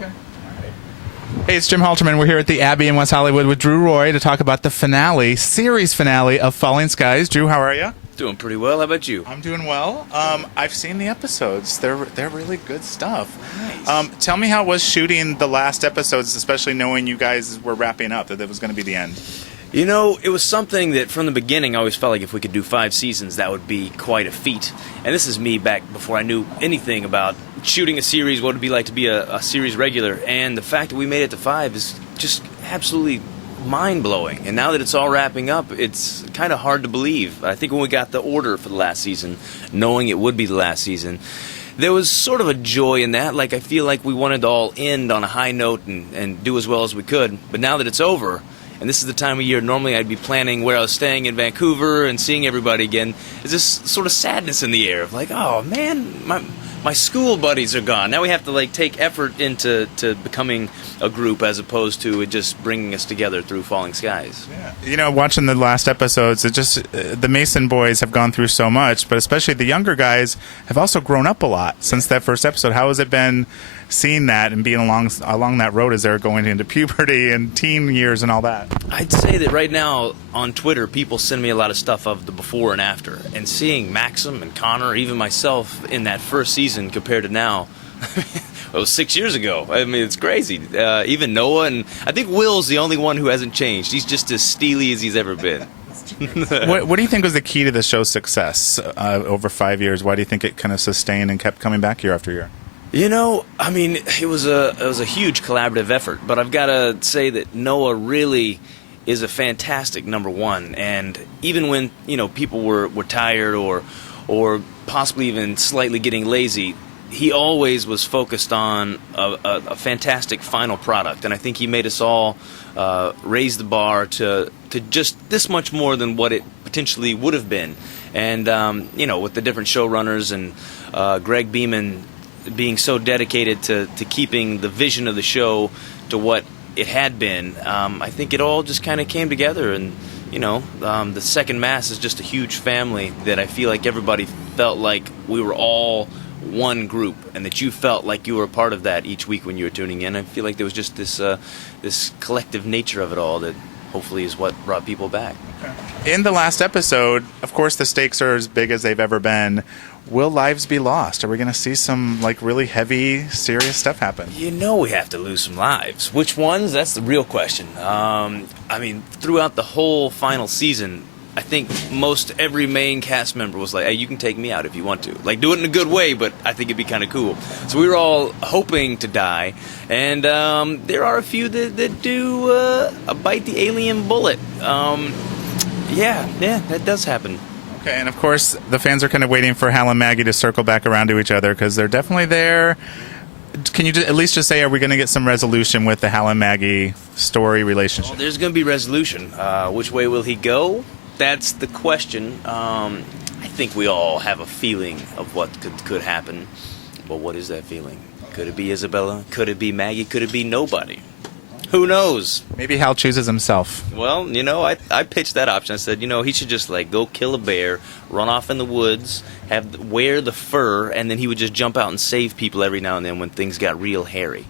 Okay. Hey, it's Jim Halterman. We're here at the Abbey in West Hollywood with Drew Roy to talk about the series finale of Falling Skies. Drew, how are you? Doing pretty well. How about you? I'm doing well. I've seen the episodes. They're really good stuff. Nice. Tell me how it was shooting the last episodes, especially knowing you guys were wrapping up, that it was going to be the end. You know, it was something that from the beginning I always felt like if we could do 5 seasons, that would be quite a feat. And this is me back before I knew anything about shooting a series, what it would be like to be a series regular. And the fact that we made it to 5 is just absolutely mind-blowing. And now that it's all wrapping up, it's kind of hard to believe. I think when we got the order for the last season, knowing it would be the last season, there was sort of a joy in that. Like, I feel like we wanted to all end on a high note and do as well as we could. But now that it's over, and this is the time of year normally I'd be planning where I was staying in Vancouver and seeing everybody again, there's this sort of sadness in the air of like, oh man, my school buddies are gone. Now we have to like take effort into becoming a group as opposed to it just bringing us together through Falling Skies. Yeah. You know, watching the last episodes, it just the Mason boys have gone through so much, but especially the younger guys have also grown up a lot since that first episode. How has it been seeing that and being along that road as they're going into puberty and teen years and all that? I'd say that right now on Twitter, people send me a lot of stuff of the before and after, and seeing Maxim and Connor, even myself, in that first season compared to now. It was 6 years ago. I mean, it's crazy. Even Noah, and I think Will's the only one who hasn't changed. He's just as steely as he's ever been. What do you think was the key to the show's success over 5 years? Why do you think it kind of sustained and kept coming back year after year? You know, I mean, it was a huge collaborative effort, but I've got to say that Noah really is a fantastic number one. And even when people were tired or possibly even slightly getting lazy, he always was focused on a fantastic final product. And I think he made us all raise the bar to just this much more than what it potentially would have been. And with the different showrunners and Greg Beeman being so dedicated to keeping the vision of the show to what it had been, I think it all just kind of came together. And the Second Mass is just a huge family that I feel like everybody felt like we were all one group, and that you felt like you were a part of that each week when you were tuning in. I feel like there was just this collective nature of it all that hopefully is what brought people back. In the last episode, of course, the stakes are as big as they've ever been. Will lives be lost? Are we going to see some really heavy, serious stuff happen? You know we have to lose some lives. Which ones? That's the real question. I mean, throughout the whole final season, I think most every main cast member was like, hey, you can take me out if you want to. Like, do it in a good way, but I think it'd be kind of cool. So we were all hoping to die, and there are a few that do bite the alien bullet. Yeah, that does happen. Okay, and of course, the fans are kind of waiting for Hal and Maggie to circle back around to each other because they're definitely there. Can you at least just say, are we going to get some resolution with the Hal and Maggie story relationship? Well, there's going to be resolution. Which way will he go? That's the question. I think we all have a feeling of what could happen. But what is that feeling? Could it be Isabella? Could it be Maggie? Could it be nobody? Who knows? Maybe Hal chooses himself. Well, I pitched that option. I said, he should just go kill a bear, run off in the woods, wear the fur, and then he would just jump out and save people every now and then when things got real hairy.